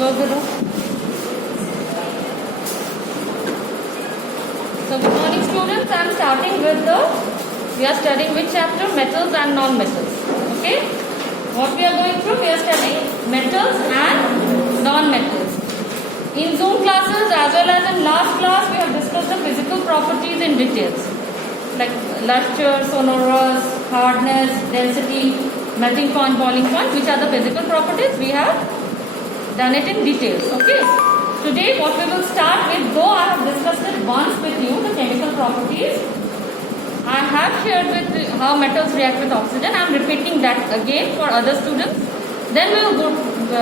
Close the door. So good morning students, I am starting with we are studying which chapter? Metals and non-metals. Okay. What we are going through? We are studying metals and non-metals. In Zoom classes as well as in last class we have discussed the physical properties in details. Like luster, sonorous, hardness, density, melting point, boiling point, which are the physical properties. We have done it in details. Okay. Today what we will start with, though I have discussed it once with you, the chemical properties. I have shared with you how metals react with oxygen. I am repeating that again for other students. Then we will go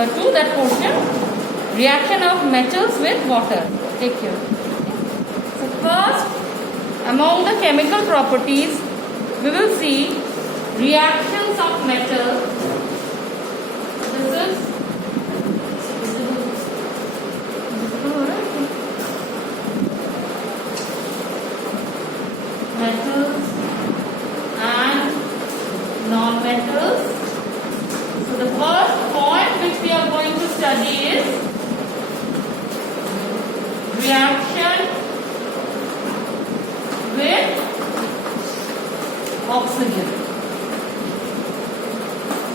to that portion, reaction of metals with water. Take care. So first, among the chemical properties, we will see reactions of metal. This is metals and non-metals. So the first point which we are going to study is reaction with oxygen.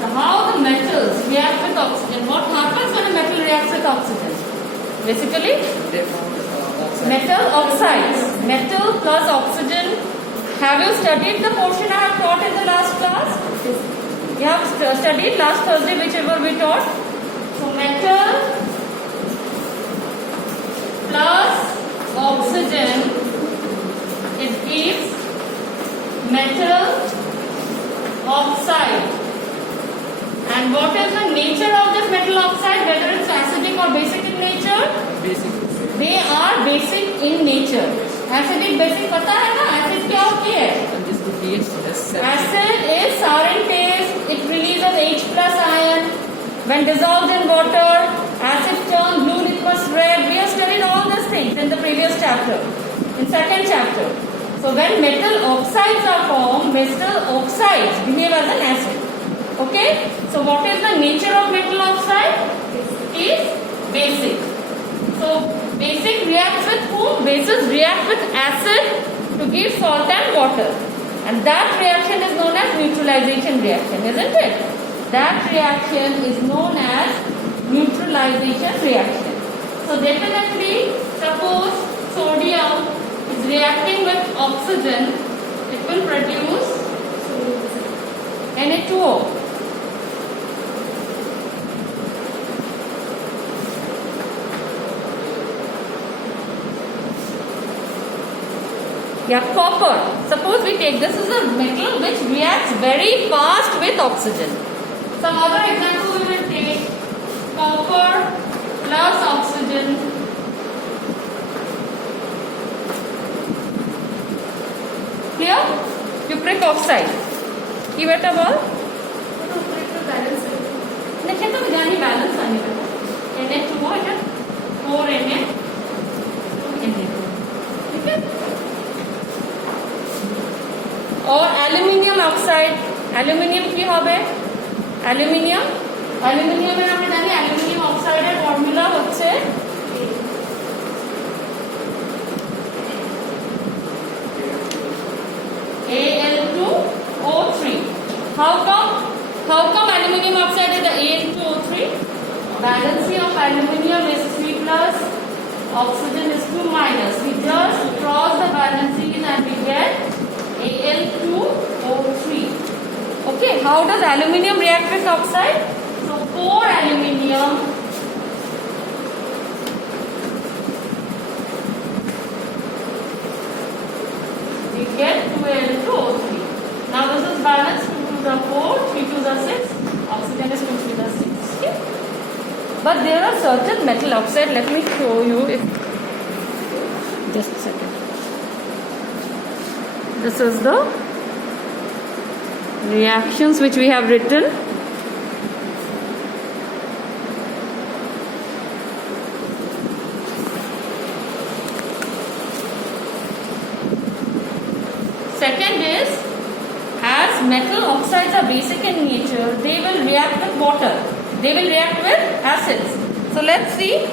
So how the metals react with oxygen? What happens when a metal reacts with oxygen? Basically, metal oxides. Metal plus oxygen. Have you studied the portion I have taught in the last class? You have studied last Thursday, whichever we taught. So metal plus oxygen, it gives metal oxide. And what is the nature of this metal oxide? Whether it's acidic or basic in nature? Basic. They are basic in nature. Acidic basic पता है ना? Acid क्या होती है? Acid is sour in taste. It releases H plus ion. When dissolved in water, acid turns blue, liquid red. We have studied all these things in the previous chapter, in second chapter. So when metal oxides are formed, metal oxides behave as an acid. Okay. So what is the nature of metal oxide? It is basic. So basic reacts with whom? Bases react with acid to give salt and water. And that reaction is known as neutralization reaction, isn't it? That reaction is known as neutralization reaction. So definitely, suppose sodium is reacting with oxygen, it will produce Na2O. Yeah, copper. Suppose we take this is a metal which reacts very fast with oxygen. Some other example we will take copper plus oxygen. Here, cupric oxide. की बेटा बोल? नहीं तो जानी balance आनी बेटा. Na2O है 4Na. ठीक है? और অ্যালুমিনিয়াম অক্সাইড, অ্যালুমিনিয়াম কি হবে? অ্যালুমিনিয়ামের আমরা জানি অ্যালুমিনিয়াম অক্সাইডের ফর্মুলা হচ্ছে Al2O3. How come aluminum oxide is the Al2O3? Valency of aluminium is 3 plus, oxygen is 2 minus. We just cross the valencies and we get Al2O3. Okay, how does aluminium react with oxide? So 4 aluminium we get 2Al2O3. Now this is balanced, 2 to the 4, 3 to the 6, oxygen is 2 to the 6. Okay? But there are certain metal oxide, let me show you if just a second. This is the reactions which we have written. Second is, as metal oxides are basic in nature, they will react with water. They will react with acids. So let's see.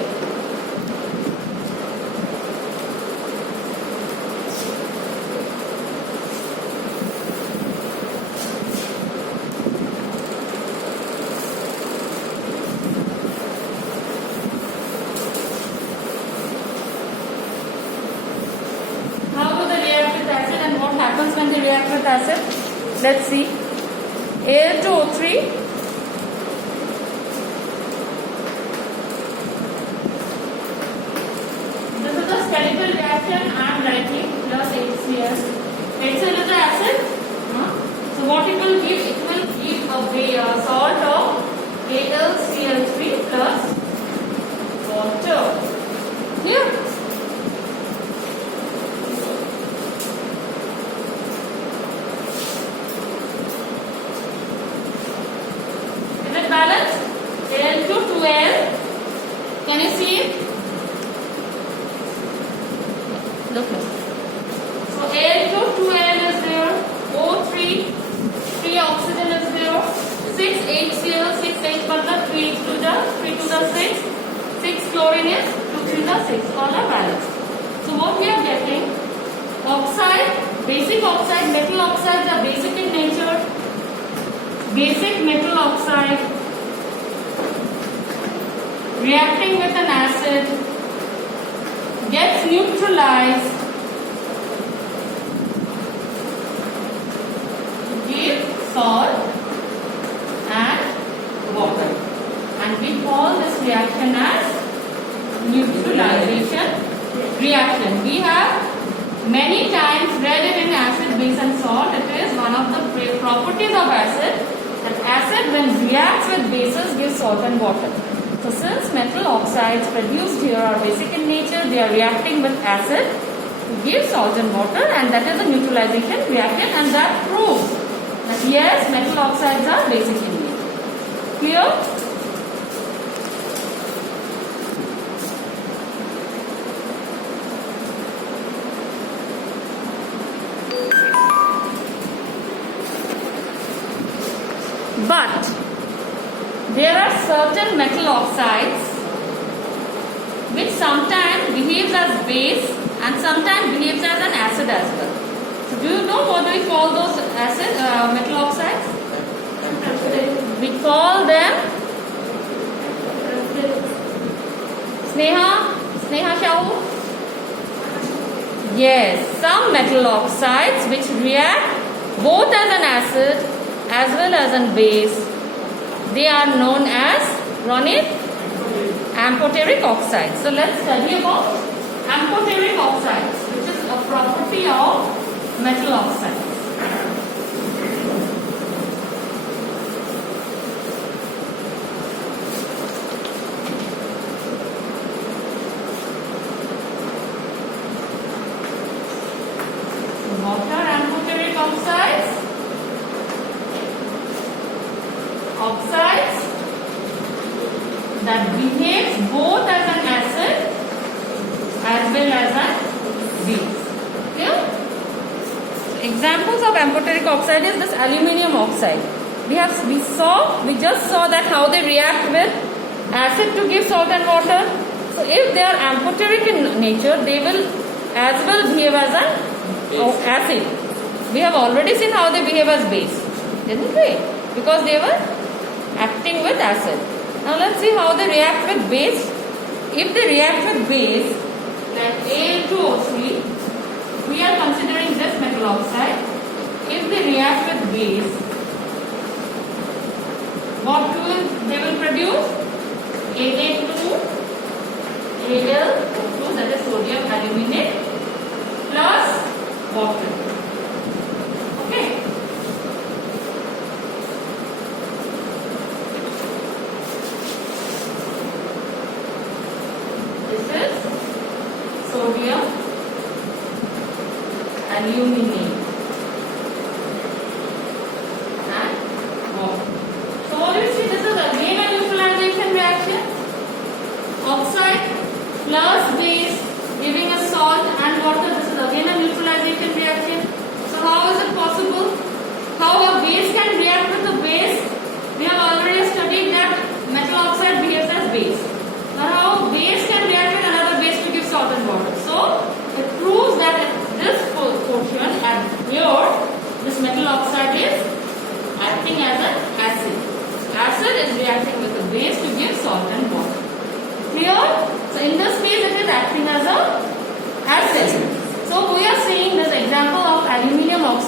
Happens when they react with acid. Let's see. Al2O3 this is the chemical reaction I am writing plus HCl. HCl is the acid. So what it will give? It will give a salt of AlCl3 plus water. Here. Balance Al to 2L. Can you see it? Look here. So Al to 2L is there. O3, 3 oxygen is there. 6 HCl, 6 H but the 3 to the 6. 6 chlorine is 2 to the 6. All are balanced. So what we are getting? Oxide, basic oxide, metal oxides are basic in nature. Basic metal oxide reacting with an acid gets neutralized to give salt and water, and we call this reaction as neutralization reaction. We have many times read it in acid, base and salt. It is one of the properties of acid that acid when reacts with bases gives salt and water. So since metal oxides produced here are basic in nature, they are reacting with acid to give salt and water, and that is a neutralization reaction, and that proves that yes, metal oxides are basic in nature. Clear? But there are certain metal oxides which sometimes behaves as base and sometimes behaves as an acid as well. So do you know what do we call those metal oxides? We call them Sneha Shahu? Yes, some metal oxides which react both as an acid as well as an base. They are known as Ronit amphoteric oxides. So let's study about amphoteric oxides, which is a property of metal oxides. Water amphoteric oxides. Oxides that behaves both as an acid as well as a base. Clear? Examples of amphoteric oxide is this aluminium oxide. We just saw that how they react with acid to give salt and water. So if they are amphoteric in nature, they will as well behave as an acid. We have already seen how they behave as base, didn't we? Because they were acting with acid. Now let's see how they react with base. If they react with base, like Al2O3, we are considering this metal oxide. If they react with base, what they will produce? Na2, Al2, that is sodium aluminate, plus water. Okay. Sodium aluminate and water. So what do you see? This is again a neutralization reaction. Oxide plus base giving us salt and water. This is again a neutralization reaction. So how is it possible? How a base can react with a base? We have already studied that metal oxide behaves as base.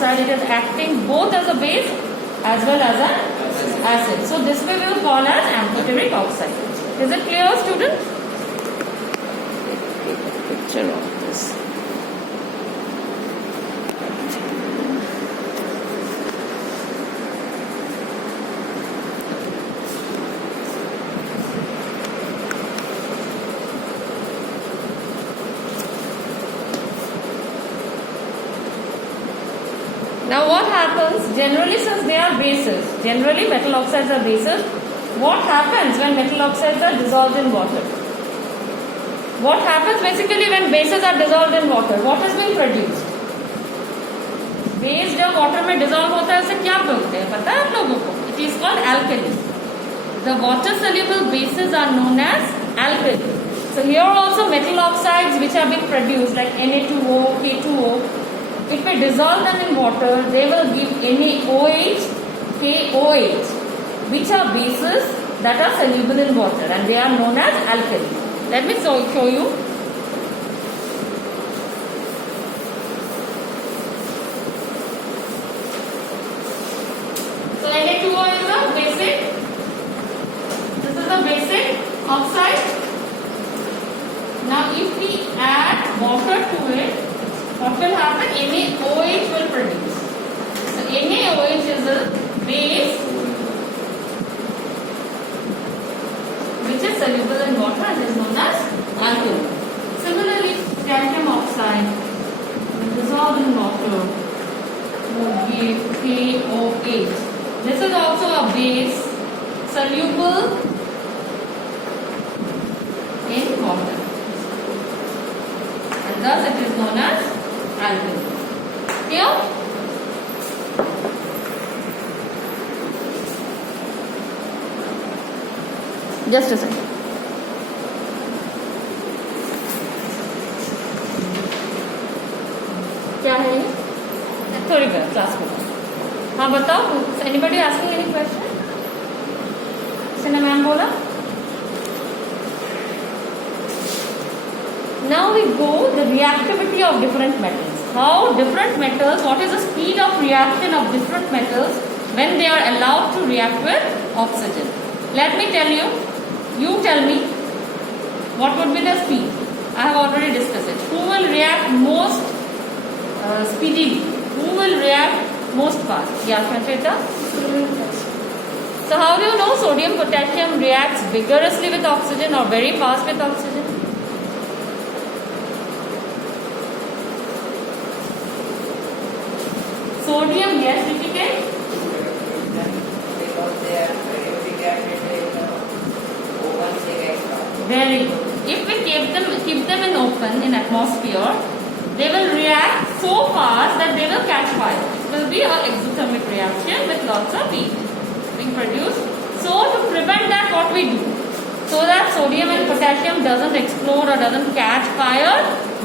oxide, it is acting both as a base as well as an acid. So this way we will call as amphoteric oxide. Is it clear, student? Take a picture of this. Now what happens, generally since they are bases, generally metal oxides are bases, what happens when metal oxides are dissolved in water? What happens basically when bases are dissolved in water? What has been produced? Base जब water में dissolve होता है उसे क्या बोलते हैं पता है आप लोगों को? It is called alkali. The water soluble bases are known as alkali. So here also metal oxides which have been produced like Na2O, K2O, if we dissolve them in water, they will give NaOH, KOH, which are bases that are soluble in water and they are known as alkali. Let me show you. So Na2O is a basic. This is a basic oxide. Now if we add water to it, what will happen? NaOH will produce. So NaOH is a base which is soluble in water and is known as alkali. Similarly, potassium oxide when dissolved in water will give KOH. This is also a base soluble in water. And thus it is known as alkali. Clear? Just a second. क्या है ये? थोड़ी देर class में. हाँ बताओ. Anybody asking any question? किसी ने ma'am बोला? Now we go the reactivity of different metals. How different metals, what is the speed of reaction of different metals when they are allowed to react with oxygen? Let me tell you, you tell me what would be the speed. I have already discussed it. Who will react most speedily? Who will react most fast? Yeah, Sanchita? So how do you know sodium potassium reacts vigorously with oxygen or very fast with oxygen? Sodium, yes, Ritika? Because they are periodic acid in open extra. Very good. If we keep them in open in atmosphere, they will react so fast that they will catch fire. It will be an exothermic reaction with lots of heat being produced. So to prevent that, what we do? So that sodium and potassium doesn't explode or doesn't catch fire,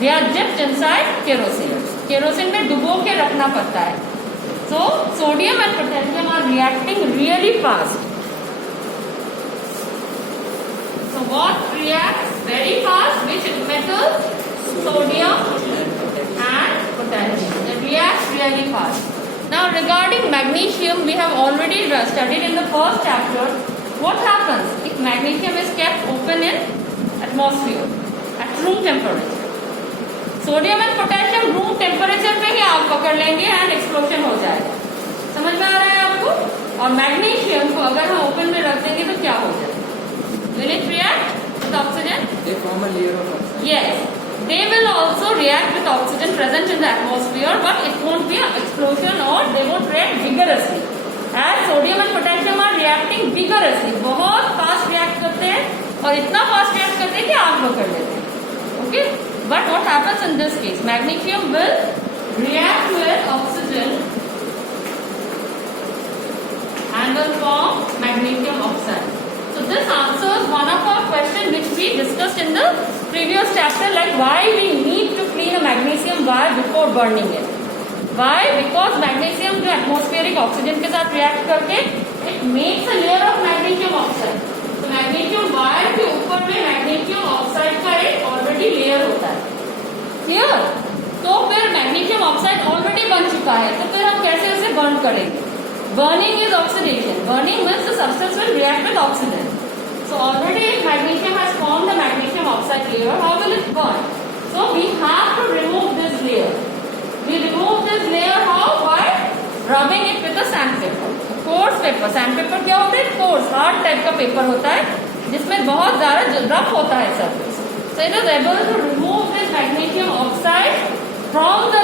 they are dipped inside kerosene. Kerosene में डुबो के रखना पड़ता है. So sodium and potassium are reacting really fast. So what reacts very fast? Which metals? Sodium and potassium. They react really fast. Now regarding magnesium, we have already studied in the first chapter. What happens if magnesium is kept open in atmosphere at room temperature? Sodium and potassium room temperature पे ही आग पकड़ लेंगे and explosion हो जाएगा. समझ में आ रहा है आपको? और मैग्नीशियम को अगर हम ओपन में रख देंगे तो क्या हो जाएगा? Will it react with oxygen? They form a layer of oxygen. Yes. They will also react with oxygen present in the atmosphere, but it won't be an explosion or they won't react vigorously. As sodium and potassium are reacting vigorously, बहुत fast react करते हैं और इतना fast react करते हैं कि आग पकड़ लेते हैं. Okay? But what happens in this case? Magnesium will react with oxygen and will form magnesium oxide. So this answers one of our questions which we discussed in the previous chapter, like why we need to clean a magnesium wire before burning it. Why? Because magnesium जो atmospheric oxygen के साथ react करके it makes a layer of magnesium oxide. तो magnesium wire के ऊपर में magnesium oxide का एक ऑलरेडी लेयर होता है. क्लियर? तो फिर मैग्नीशियम ऑक्साइड ऑलरेडी बन चुका चुका है तो फिर हम कैसे उसे बर्न करेंगे? Burning is oxidation. Burning means the substance will react with oxygen. So already magnesium has formed the magnesium oxide layer. How will it burn? So we have to remove this layer. We remove this layer how? By rubbing it with a sandpaper. Coarse paper. Sandpaper क्या होता है? Coarse, hard type का paper होता है जिसमें बहुत ज्यादा rough होता है surface. So it is able to remove this magnesium oxide from the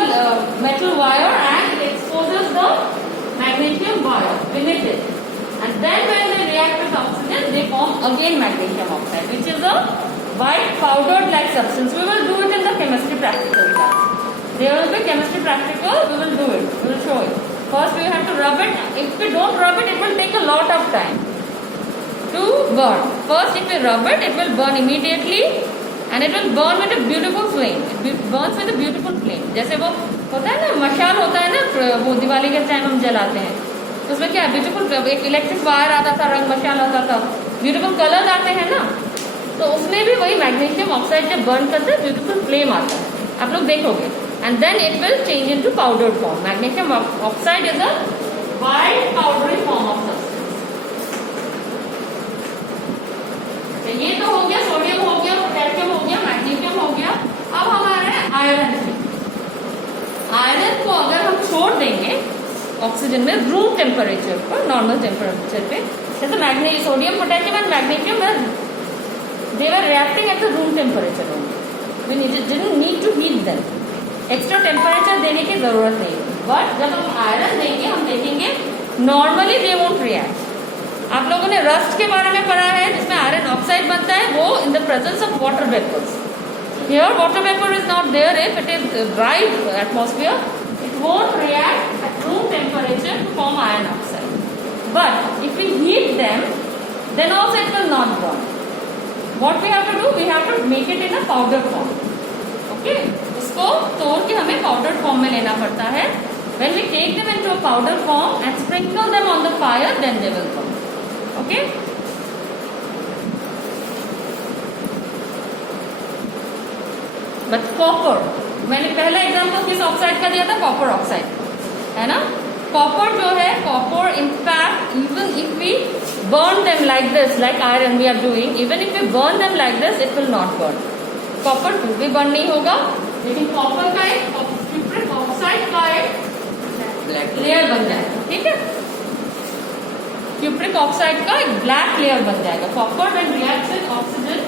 metal wire and it exposes the magnesium wire beneath it. And then when they react with oxygen, they form again magnesium oxide, which is a white powdered like substance. We will do it in the chemistry practical class. There will be chemistry practical, we will do it, we will show it. First we have to rub it. If we don't rub it, it will take a lot of time to burn. First if we rub it, it will burn immediately and it will burn with a beautiful flame. It burns with a beautiful flame. जैसे वो होता है ना, मशाल होता है ना, वो दिवाली के टाइम हम जलाते हैं, तो उसमें क्या है, ब्यूटीफुल एक इलेक्ट्रिक वायर आता था, रंग मशाल आता था, ब्यूटीफुल कलर आते हैं ना, तो उसमें भी वही मैग्नीशियम ऑक्साइड जब बर्न करते हैं ब्यूटीफुल फ्लेम आता है, आप लोग देखोगे. And then it will change into powdered form. Magnesium oxide is a white powdery form of substance. ये तो हो गया, सोडियम हो गया, पोटेशियम हो गया, मैग्नीशियम हो गया. अब हमारे आयरन है. आयरन को अगर हम छोड़ देंगे ऑक्सीजन में रूम टेम्परेचर पर, नॉर्मल टेम्परेचर पे, जैसे magnesium, sodium, potassium and magnesium they were reacting at the room temperature only. We didn't need to heat them. Extra temperature देने की जरूरत नहीं. बट जब हम आयरन देंगे, हम देखेंगे नॉर्मली दे वोंट रिएक्ट. आप लोगों ने रस्ट के बारे में पढ़ा है जिसमें आयरन ऑक्साइड बनता है, वो in the presence of water vapours. Here water vapour is not there. If it is dry atmosphere, it won't react at room temperature to form iron oxide. But if we heat them, then also it will not burn. What we have to do? We have to make it in a powder form. Okay? इसको तोड़ के हमें powder form में लेना पड़ता है. When we take them into a powder form and sprinkle them on the fire, then they will burn. Okay? But copper, मैंने पहला एग्जाम्पल किस ऑक्साइड का दिया था? कॉपर ऑक्साइड, है ना. कॉपर जो है, copper in fact even if we burn them like this, like iron we are doing, even if we burn them like this, it will not burn. Copper too भी burn नहीं होगा, लेकिन copper का एक क्यूप्रिक ऑक्साइड का एक black layer बन जाएगा. ठीक है, क्यूप्रिक ऑक्साइड का एक ब्लैक लेयर बन जाएगा. Copper when reacts with oxygen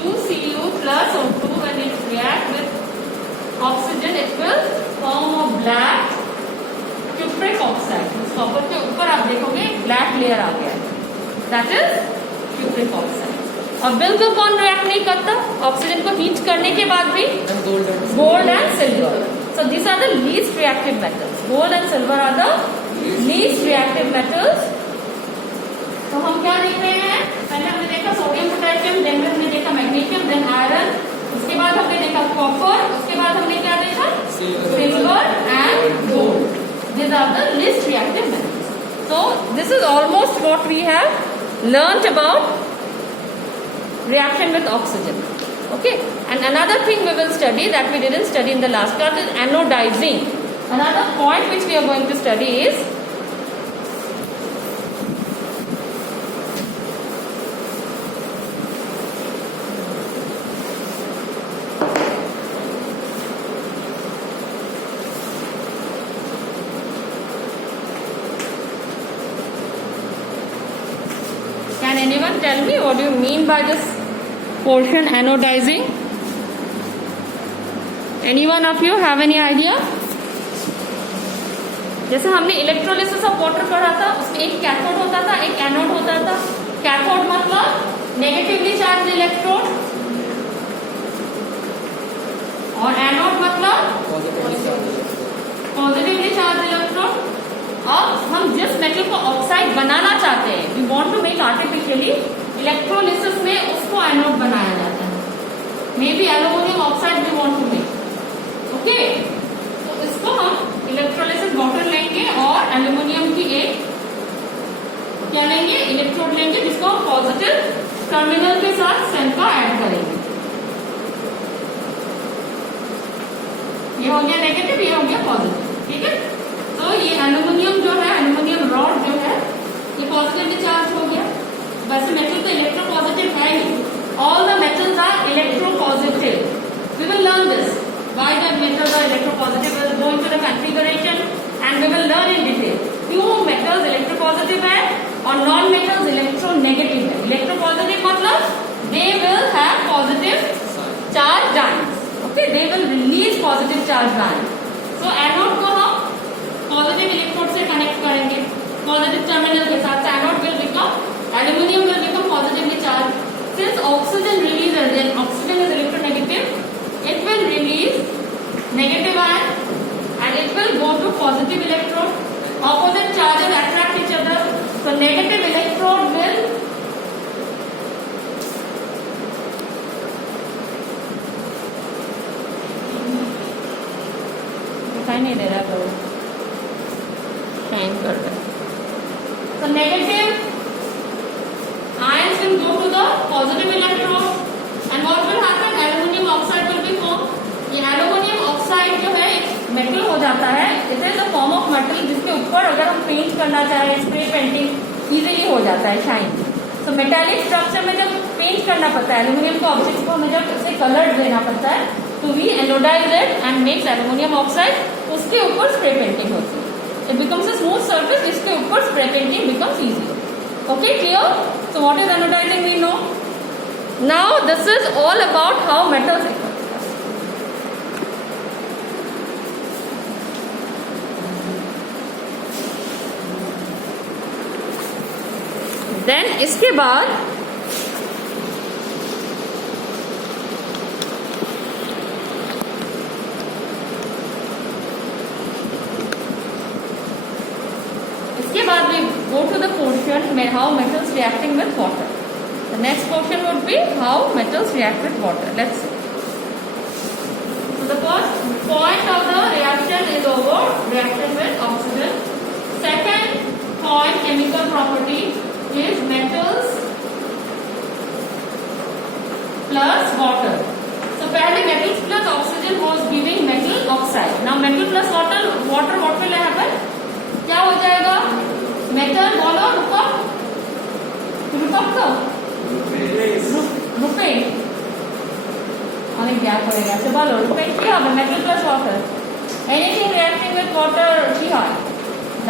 2Cu plus O2, when it reacts with oxygen, it will form a black cupric oxide. Copper के ऊपर आप देखोगे ब्लैक लेयर आ गया है, दैट इज cupric oxide. और बिल्कुल कौन रिएक्ट नहीं करता ऑक्सीजन को हीट करने के बाद भी? Gold and silver. So this are the least reactive metals. Gold and silver are the least reactive metals. तो हम क्या देख रहे हैं? पहले हमने देखा सोडियम, पोटेशियम, देन हमने देखा मैग्नीशियम, देन आयरन, उसके बाद हमने देखा कॉपर, उसके बाद हमने क्या देखा? Silver and gold. These are the least reactive metals. So this is almost what we have learnt about reaction with oxygen. Okay. And another thing we will study that we didn't study in the last class is anodizing. Another point which we are going to study is Can anyone tell me what do you mean by this portion, anodizing? Anyone of you have any idea? जैसे हमने electrolysis of water पढ़ा था, उसमें एक cathode होता था, एक anode होता था. कैथोड मतलब नेगेटिवली चार्ज इलेक्ट्रोड और एनोड मतलब पॉजिटिवली चार्ज इलेक्ट्रोड. अब हम जिस मेटल को ऑक्साइड बनाना चाहते हैं, we want to make artificially, electrolysis में उसको एनोड बनाया जाता है. Maybe aluminium oxide we want to make. Okay, तो इसको हम इलेक्ट्रोलिसिस वाटर लेंगे और एल्यूमिनियम की एक क्या लेंगे? इलेक्ट्रोड लेंगे, जिसको हम पॉजिटिव टर्मिनल के साथ सेल का ऐड करेंगे. ये हो गया नेगेटिव, ये हो गया पॉजिटिव. ठीक है, तो ये एल्यूमिनियम जो है, एल्यूमिनियम रॉड जो है, ये पॉजिटिवली चार्ज हो गया। वैसे मेटल तो इलेक्ट्रोपॉजिटिव है ही, all the metals are electropositive. We will learn this why the metals are electropositive, we will go into the configuration and we will learn in detail क्यों मेटल्स इलेक्ट्रोपॉजिटिव है और non metals electronegative है। Electropositive मतलब they will have positive charge ions, okay, they will release positive charge ions. So anode को हम positive electrode से connect करेंगे, positive terminal के साथ। Anode will become, aluminium will become positively charged. Since oxygen releases, and oxygen is electronegative, it will release negative ion and it will go to positive electrode. Opposite charges attract each other. So negative electrode will दिखाई नहीं दे रहा, करो shine कर रहा है। So negative ions will go to the positive electrode and what will happen? Aluminium oxide will be formed. ये aluminium oxide जो है एक मेटल हो जाता है। It is a form of metal जिसके ऊपर अगर हम पेंट करना चाहें, स्प्रे पेंटिंग इजीली हो जाता है, शाइन। तो मेटालिक स्ट्रक्चर में जब पेंट करना पड़ता है एल्यूमिनियम के ऑब्जेक्ट को, हमें जब उसे कलर देना पड़ता है, तो we anodise it and makes aluminium oxide, उसके ऊपर स्प्रे पेंटिंग होती है। It becomes a smooth surface, इसके ऊपर spray painting becomes easy. Okay, clear? So what is anodizing we know. Now this is all about how metals occur. Then इसके बाद we go to the portion where how metals reacting with water. The next portion would be how metals react with water. Let's see. So the first point of the reaction is over, reaction with oxygen. Second point, chemical property, is metals plus water. So पहले metals plus oxygen was giving metal oxide. Now metal plus water, what will happen? क्या हो जाएगा? Metal बोलो, रुपक तो रुपे अनेक gap होएगा। बोलो रुपे क्या হবে? Metal plus water, anything reacting with water কি হয়?